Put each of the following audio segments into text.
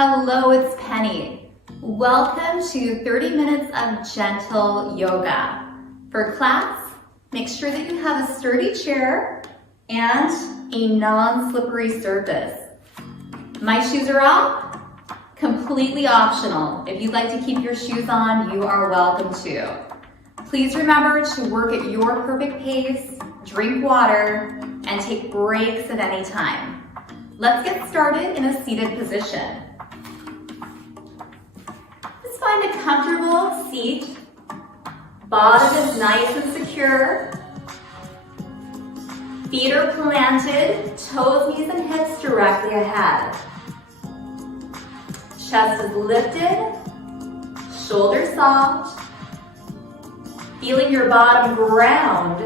Hello, it's Penny. Welcome to 30 minutes of gentle yoga. For class, make sure that you have a sturdy chair and a non-slippery surface. My shoes are off, completely optional. If you'd like to keep your shoes on, you are welcome to. Please remember to work at your perfect pace, drink water, and take breaks at any time. Let's get started in a seated position. Just find a comfortable seat. Bottom is nice and secure. Feet are planted, toes, knees, and hips directly ahead. Chest is lifted, shoulders soft. Feeling your bottom ground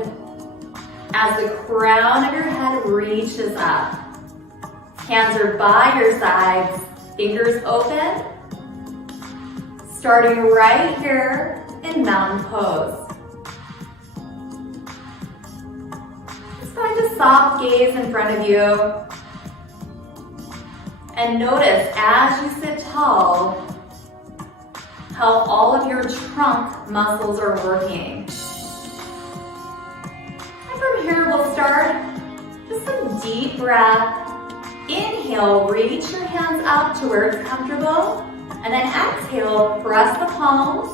as the crown of your head reaches up. Hands are by your sides, fingers open. Starting right here in mountain pose. Just find a soft gaze in front of you. And notice as you sit tall, how all of your trunk muscles are working. And from here we'll start just some deep breath. Inhale, reach your hands up to where it's comfortable. And then exhale, press the palms.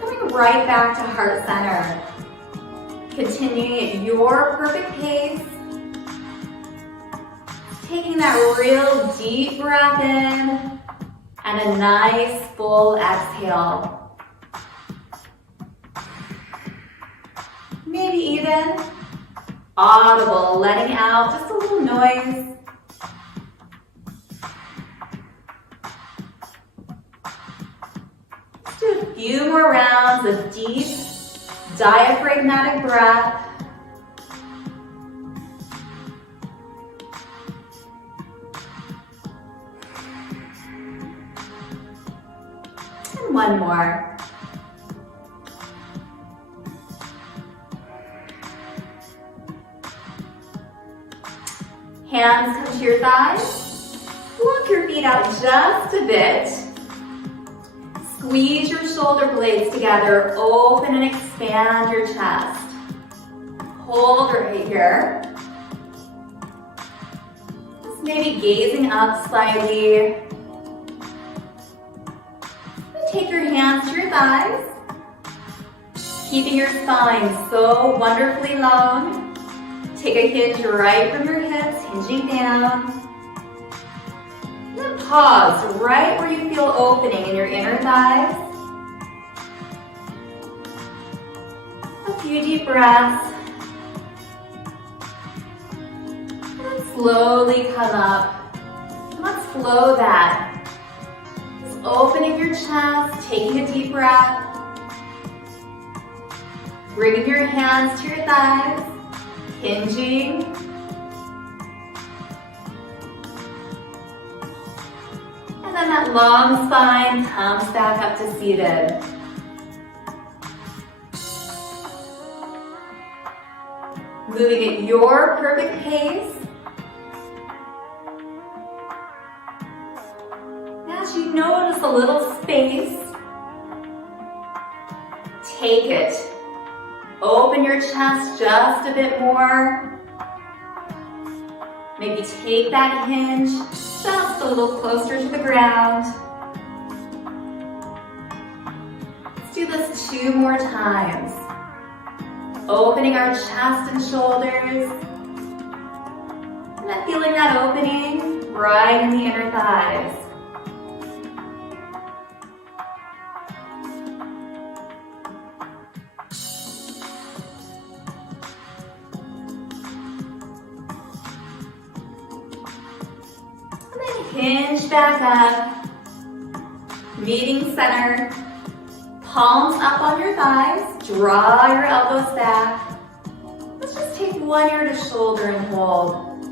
Coming right back to heart center. Continuing at your perfect pace. Taking that real deep breath in. And a nice full exhale. Maybe even audible, letting out just a little noise. Let's do a few more rounds of deep diaphragmatic breath. One more. Hands come to your thighs. Walk your feet out just a bit. Squeeze your shoulder blades together. Open and expand your chest. Hold right here. Just maybe gazing up slightly. Take your hands to your thighs, keeping your spine so wonderfully long. Take a hinge right from your hips, hinging down. Then pause right where you feel opening in your inner thighs. A few deep breaths. And slowly come up. Let's flow that. Opening your chest, taking a deep breath. Bringing your hands to your thighs, hinging. And then that long spine comes back up to seated. Moving at your perfect pace. As you notice a little space, take it. Open your chest just a bit more. Maybe take that hinge just a little closer to the ground. Let's do this 2 more times. Opening our chest and shoulders. And then feeling that opening right in the inner thighs. Hinge back up, meeting center, palms up on your thighs, draw your elbows back. Let's just take one ear to shoulder and hold.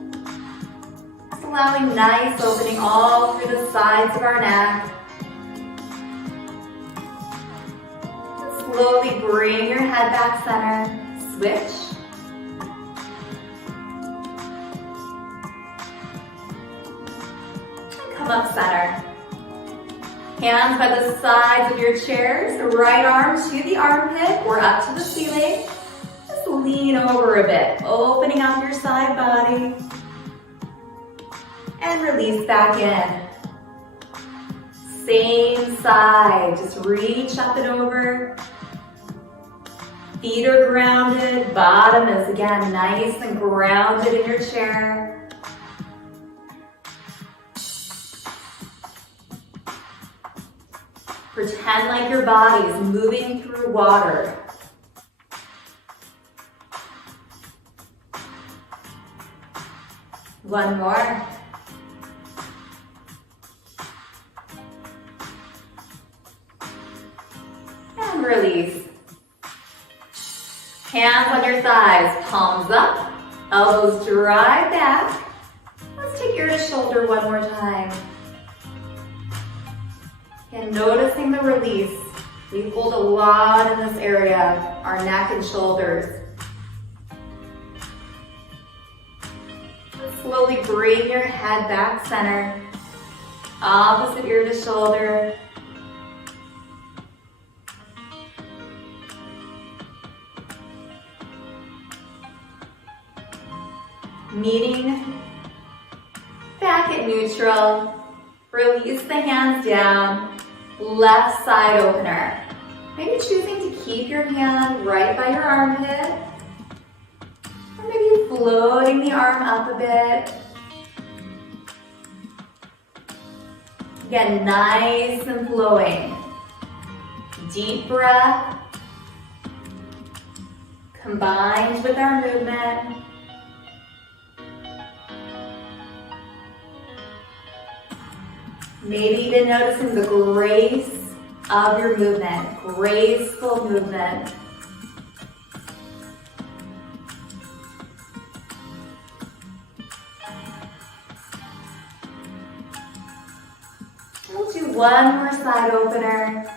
Just allowing nice opening all through the sides of our neck. Slowly bring your head back center, switch. come up center. Hands by the sides of your chairs, the right arm to the armpit or up to the ceiling. Just lean over a bit, opening up your side body. And release back in. Same side, just reach up and over. Feet are grounded, bottom is again nice and grounded in your chair. Pretend like your body is moving through water. One more. And release. Hands on your thighs, palms up, elbows drive back. Let's take ear to shoulder one more time. And noticing the release. We hold a lot in this area, our neck and shoulders. Slowly bring your head back center, opposite ear to shoulder. Meeting back at neutral. Release the hands down. Left side opener. Maybe choosing to keep your hand right by your armpit. Or maybe floating the arm up a bit. Again, nice and flowing. Deep breath. Combined with our movement. Maybe even noticing the grace of your movement, graceful movement. We'll do one more side opener.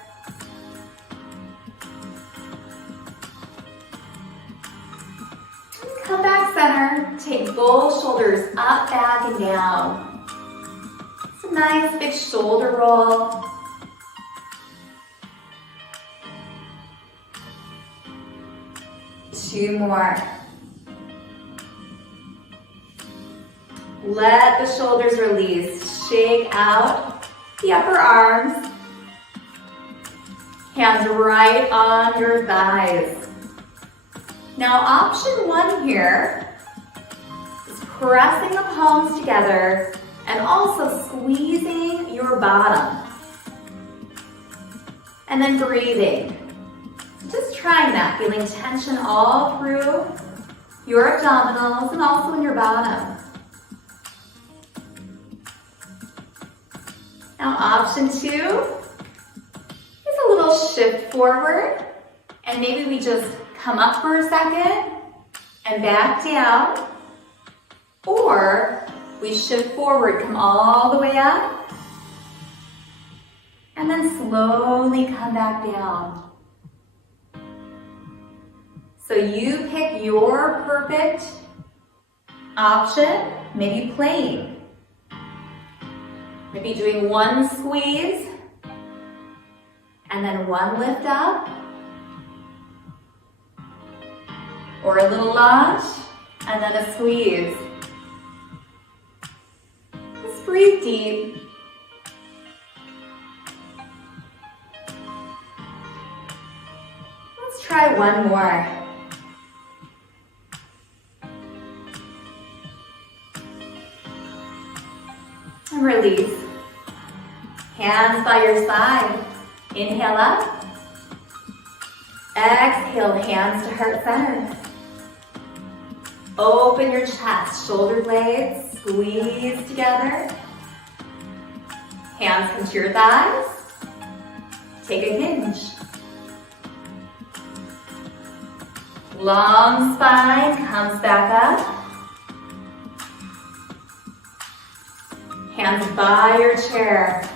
Come back center, take both shoulders up, back, and down. It's a nice big shoulder roll. Two more. Let the shoulders release. Shake out the upper arms. Hands right on your thighs. Now option one here is pressing the palms together and also squeezing your bottom. And then breathing. Just trying that, feeling tension all through your abdominals and also in your bottom. Now option two is a little shift forward, and maybe we just come up for a second and back down, or we shift forward, come all the way up, and then slowly come back down. So you pick your perfect option, maybe plain. Maybe doing one squeeze, and then one lift up, or a little lunge, and then a squeeze. Just breathe deep. Let's try one more. And release. Hands by your side. Inhale up. Exhale, hands to heart center. Open your chest, shoulder blades, squeeze together. Hands come to your thighs. Take a hinge. Long spine comes back up. Hands by your chair.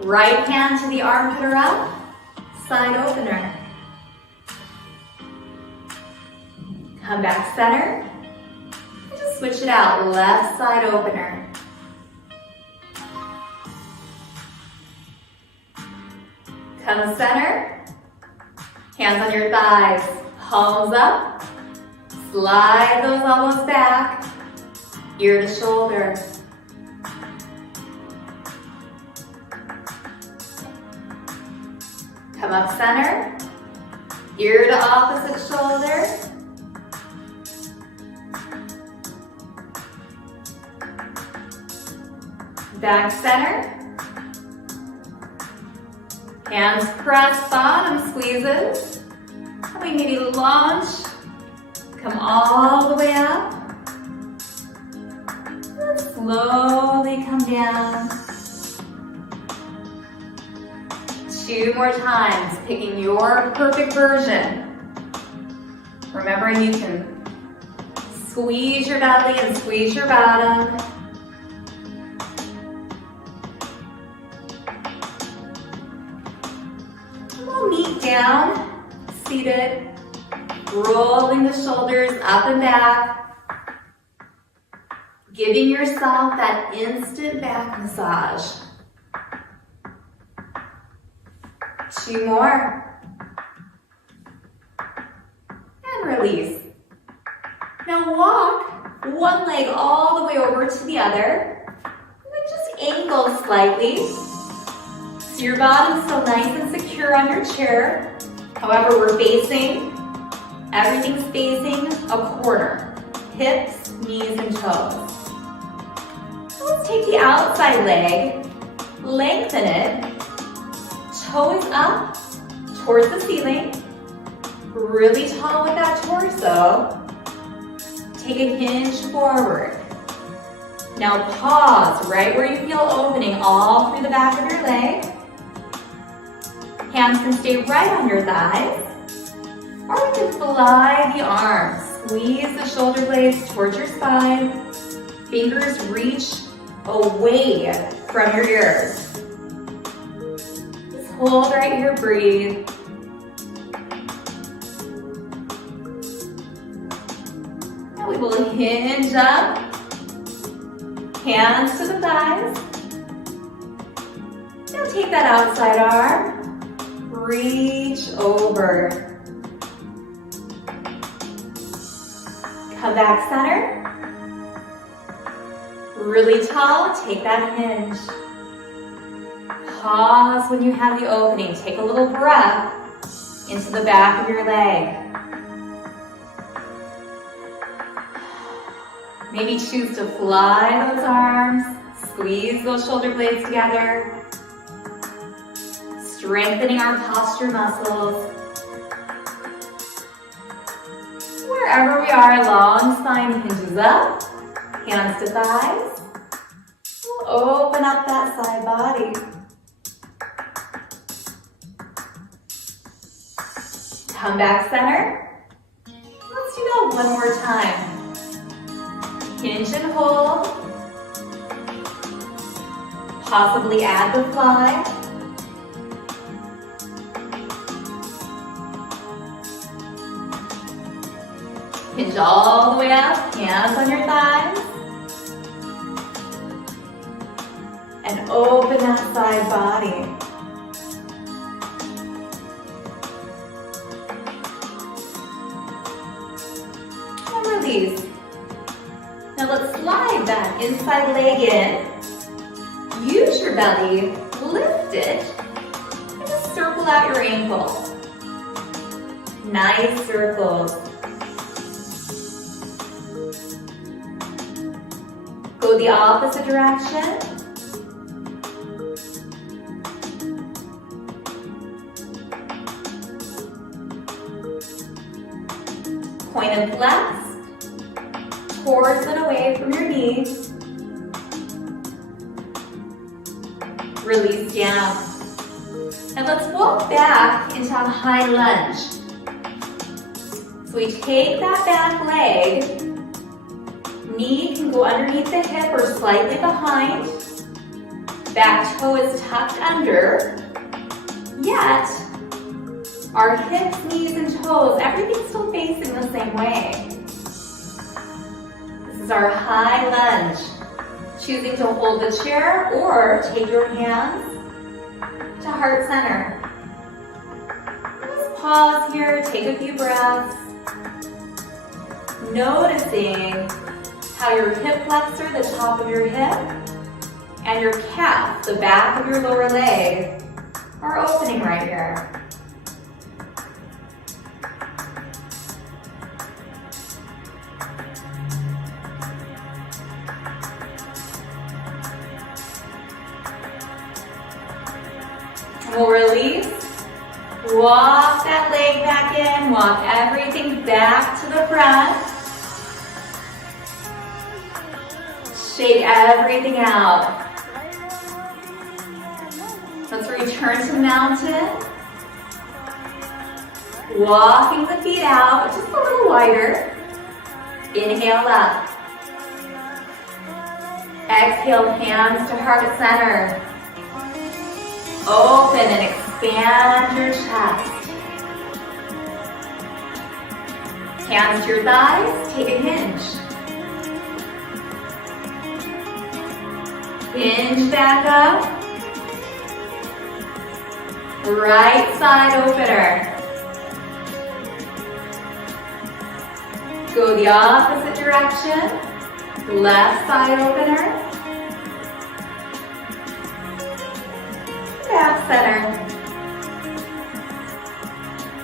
Right hand to the armpit or up. Side opener. Come back center. And just switch it out. Left side opener. Come center. Hands on your thighs, palms up. Slide those elbows back, ear to shoulder. Come up center, ear to opposite shoulder. Back center. Hands press bottom squeezes. We maybe launch. Come all the way up. And slowly come down. 2 more times, picking your perfect version. Remembering you can squeeze your belly and squeeze your bottom. We'll meet down, seated, rolling the shoulders up and back, giving yourself that instant back massage. 2 more. And release. Now walk one leg all the way over to the other. And then just angle slightly. So your bottom's still nice and secure on your chair. However, we're facing, everything's facing a corner. Hips, knees, and toes. So let's take the outside leg, lengthen it, toes up towards the ceiling, really tall with that torso. Take a hinge forward. Now pause right where you feel opening all through the back of your leg. Hands can stay right on your thighs, or we can fly the arms. Squeeze the shoulder blades towards your spine. Fingers reach away from your ears. Hold right here, breathe. Now we will hinge up, hands to the thighs. Now take that outside arm, reach over. Come back center. Really tall, take that hinge. Pause when you have the opening. Take a little breath into the back of your leg. Maybe choose to fly those arms, squeeze those shoulder blades together, strengthening our posture muscles. Wherever we are, long spine hinges up, hands to thighs. We'll open up that side body. Come back center. Let's do that one more time. Hinge and hold. Possibly add the fly. Hinge all the way up, hands on your thighs. And open that side body. Release. Now let's slide that inside leg in. Use your belly, lift it, and just circle out your ankle. Nice circles. Go the opposite direction. Point and flex. Towards and away from your knees. Release down. And let's walk back into a high lunge. So we take that back leg. Knee can go underneath the hip or slightly behind. Back toe is tucked under. Yet, our hips, knees, and toes, everything's still facing the same way. This is our high lunge. Choosing to hold the chair or take your hands to heart center. pause here, take a few breaths. Noticing how your hip flexor, the top of your hip, and your calf, the back of your lower leg, are opening right here. We'll release. Walk that leg back in. Walk everything back to the front. Shake everything out. Let's return to mountain. Walking the feet out, just a little wider. Inhale up. Exhale, hands to heart center. Open and expand your chest. Hands to your thighs, take a hinge. Hinge back up. Right side opener. Go the opposite direction. Left side opener. Back center.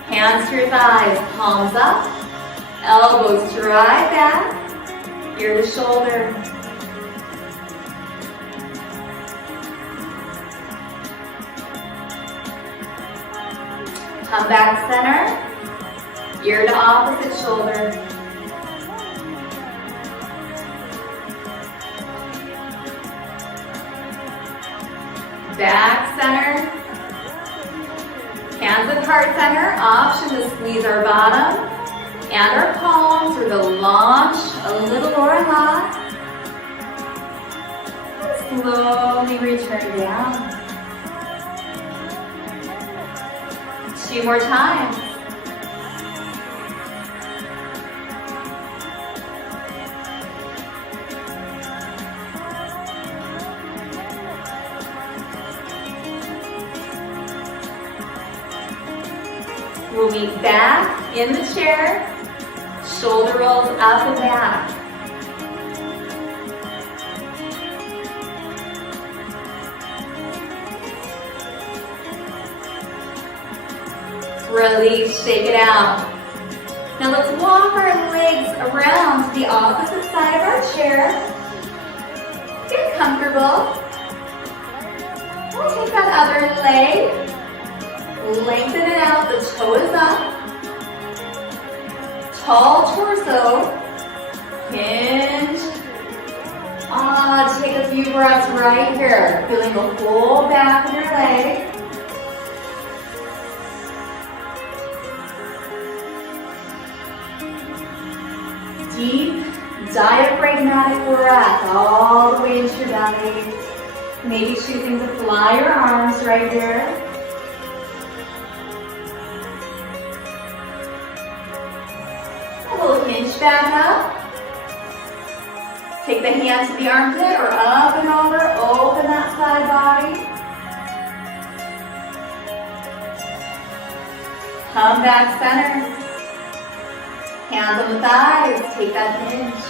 Hands to your thighs, palms up. Elbows drive back. Ear to shoulder. Come back center, ear to opposite shoulder. Back center, hands at heart center, option to squeeze our bottom and our palms or to launch a little or a lot. And slowly return down. 2 more times. We'll meet back in the chair, shoulder rolls up and back. Release, shake it out. Now let's walk our legs around to the opposite side of our chair. Get comfortable. We'll take that other leg. Lengthen it out, the toe is up. Tall torso. Hinge. Take a few breaths right here. Feeling the whole back of your leg. Deep diaphragmatic breath all the way into your belly. Maybe choosing to fly your arms right here. We'll hinge back up. Take the hands to the armpit or up and over. Open that side body. Come back center. Hands on the thighs, take that hinge.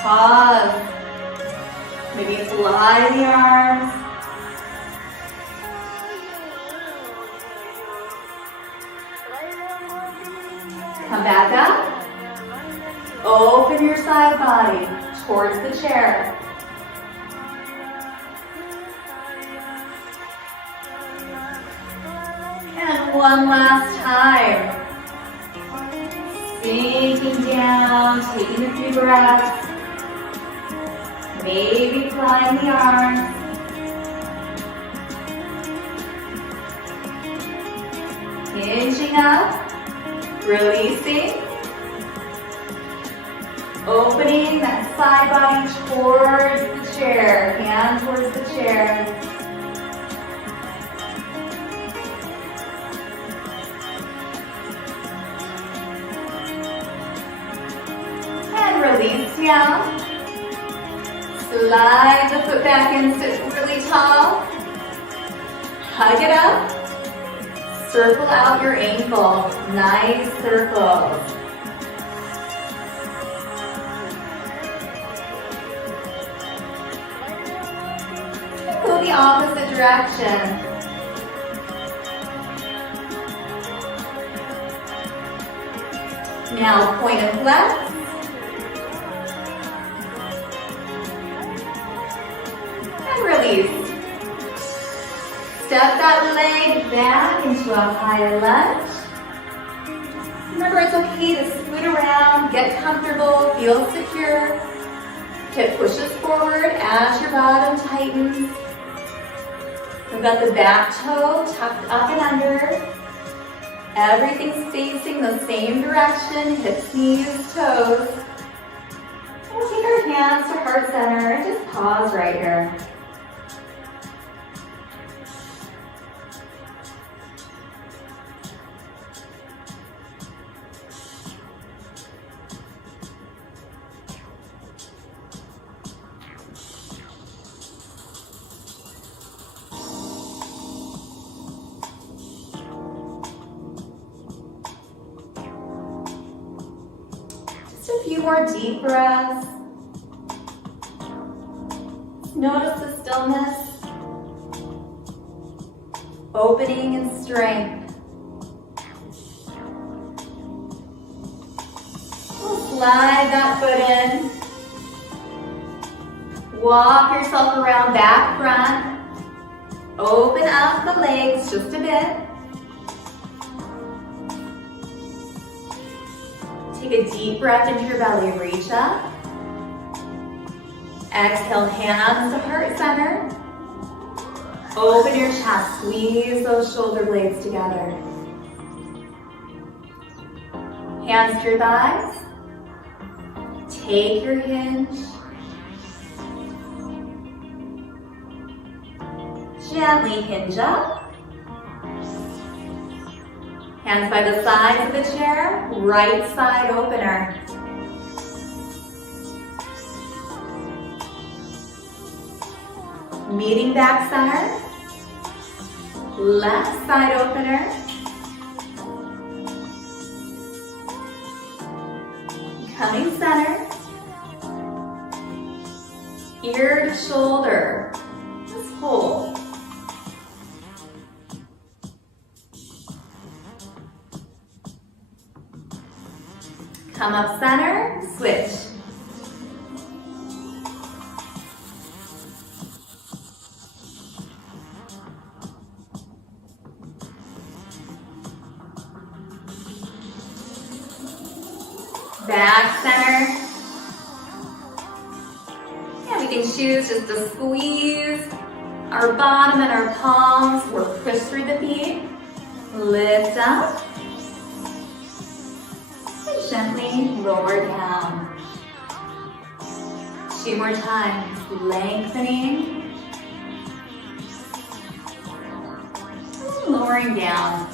Pause. Maybe fly the arms. Come back up. Open your side body towards the chair. And one last time. Sinking down, taking a few breaths. Maybe flying the arms. Hinging up, releasing. Opening that side body towards the chair, hand towards the chair. And release down. Slide the foot back in, sit really tall. Hug it up. Circle out your ankle. Nice circles. Go the opposite direction. Now point and flex. And release. Step that leg back into a higher lunge. Remember, it's okay to scoot around, get comfortable, feel secure. Hip pushes forward as your bottom tightens. We've got the back toe tucked up and under. Everything's facing the same direction, hips, knees, toes. We'll take our hands to heart center and just pause right here. Just a few more deep breaths. Notice the stillness, opening and strength. We'll slide that foot in. Walk yourself around back, front. Open up the legs just a bit. Take a deep breath into your belly, reach up. Exhale, hands to heart center. Open your chest, squeeze those shoulder blades together. Hands to your thighs. Take your hinge. Gently hinge up. Hands by the sides of the chair, right side opener. Meeting back center, left side opener. Coming center, ear to shoulder, just hold. Come up center, switch. Back center. And we can choose just to squeeze our bottom and our palms or push through the feet. Lift up. Gently lower down. 2 more times, lengthening, and lowering down.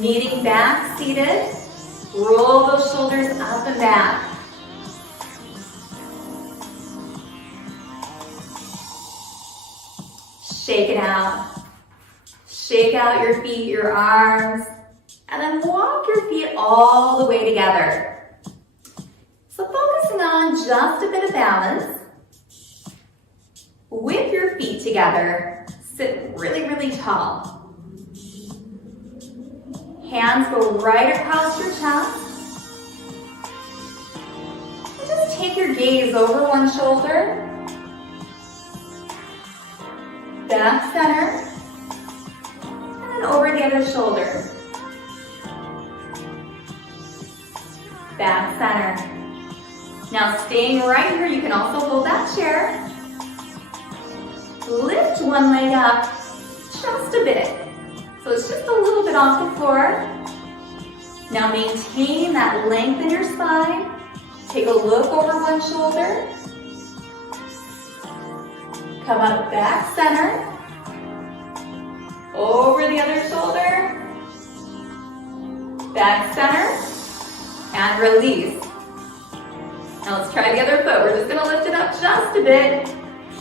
Meeting back, seated, roll those shoulders up and back. Shake it out. Shake out your feet, your arms, and then walk your feet all the way together. So focusing on just a bit of balance. With your feet together, sit really, really tall. Hands go right across your chest. And just take your gaze over one shoulder. Back center, and then over the other shoulder. Back center. Now staying right here, you can also hold that chair. Lift one leg up just a bit. So it's just a little bit off the floor. Now maintain that length in your spine. Take a look over one shoulder. Come up back center, over the other shoulder, back center, and release. Now let's try the other foot. We're just gonna lift it up just a bit.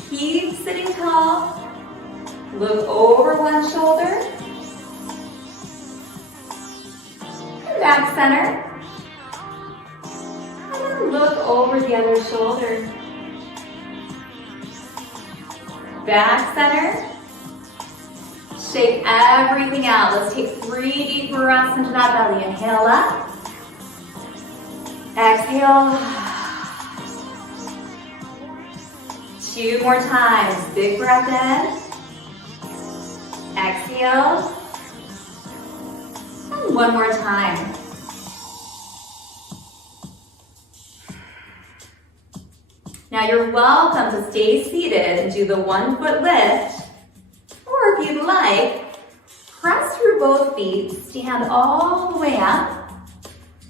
Keep sitting tall. Look over one shoulder. Come back center. And then look over the other shoulder. Back center. Shake everything out. Let's take 3 deep breaths into that belly. Inhale up. Exhale. 2 more times. Big breath in. Exhale. And 1 more time. Now you're welcome to stay seated and do the 1 foot lift. Or if you'd like, press through both feet, stand all the way up,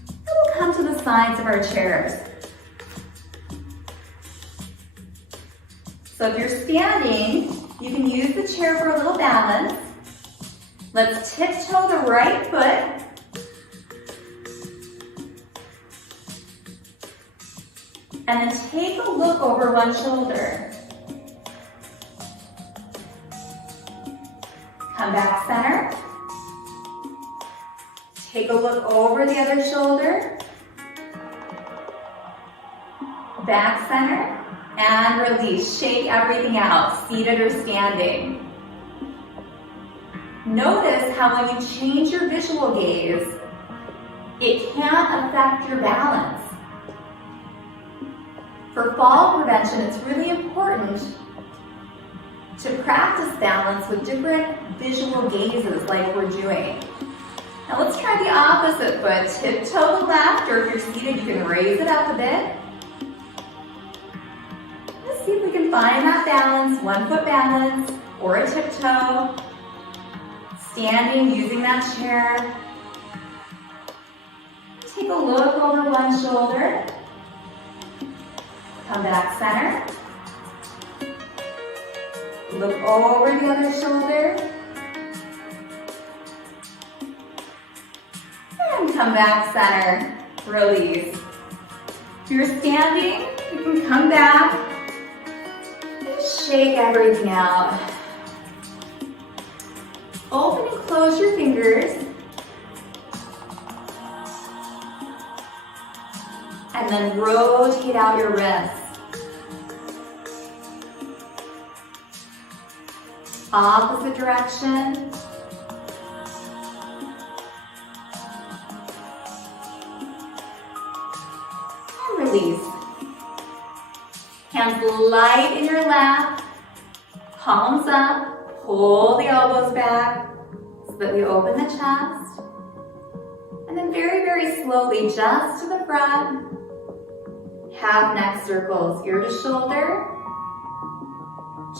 and we'll come to the sides of our chairs. So if you're standing, you can use the chair for a little balance. Let's tiptoe the right foot. And then take a look over one shoulder. Come back center. Take a look over the other shoulder. Back center. And release. Shake everything out, seated or standing. Notice how when you change your visual gaze, it can affect your balance. For fall prevention, it's really important to practice balance with different visual gazes like we're doing. Now let's try the opposite foot. Tiptoe the left, or if you're seated, you can raise it up a bit. Let's see if we can find that balance, 1 foot balance, or a tiptoe. Standing, using that chair. Take a look over one shoulder. Come back center. Look over the other shoulder. And come back center. Release. If you're standing, you can come back and shake everything out. Open and close your fingers. And then rotate out your wrists. Opposite direction. And release. Hands light in your lap. Palms up. Pull the elbows back so that we open the chest. And then very, very slowly, just to the front, half neck circles, ear to shoulder,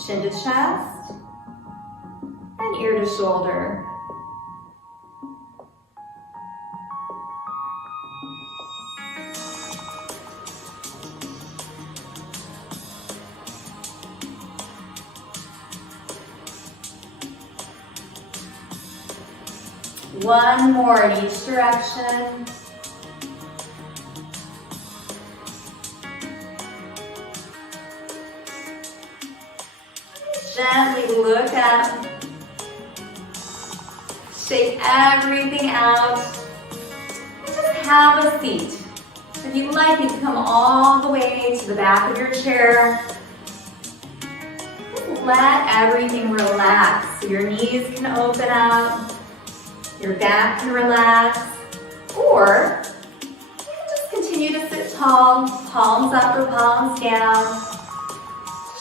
chin to chest, and ear to shoulder. One more in each direction. Gently look up. Shake everything out. And just have a seat. If you'd like, you can come all the way to the back of your chair. Just let everything relax. So your knees can open up. Your back can relax, or you can just continue to sit tall, palms up or palms down.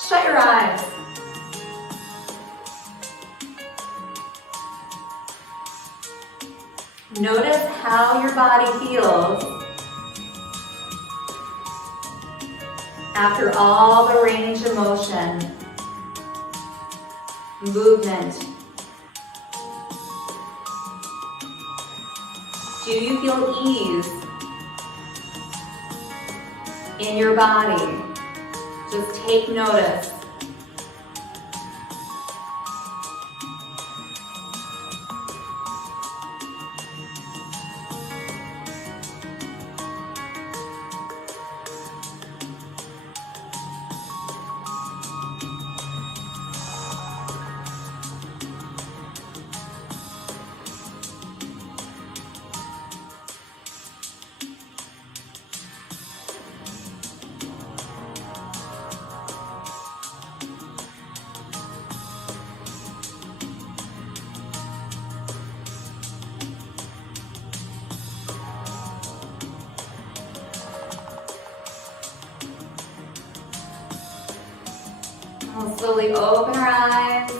Shut your eyes. Notice how your body feels after all the range of motion, movement. Do you feel ease in your body? Just take notice. We'll slowly open our eyes.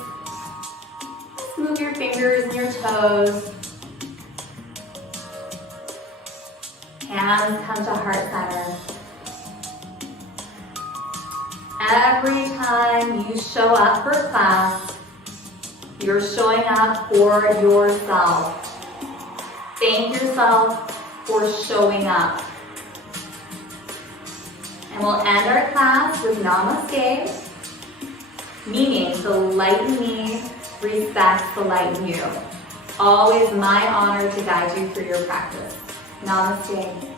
Just move your fingers and your toes. Hands come to heart center. Every time you show up for class, you're showing up for yourself. Thank yourself for showing up. And we'll end our class with Namaste, meaning the light in me respects the light in you. Always my honor to guide you through your practice. Namaste.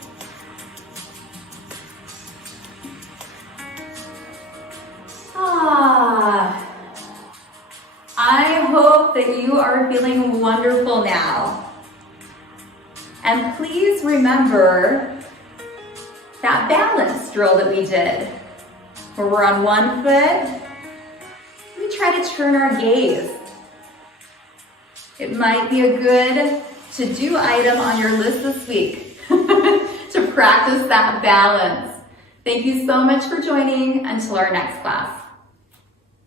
I hope that you are feeling wonderful now. And please remember that balance drill that we did, where we're on one foot, we try to turn our gaze. It might be a good to-do item on your list this week to practice that balance. Thank you so much for joining. Until our next class.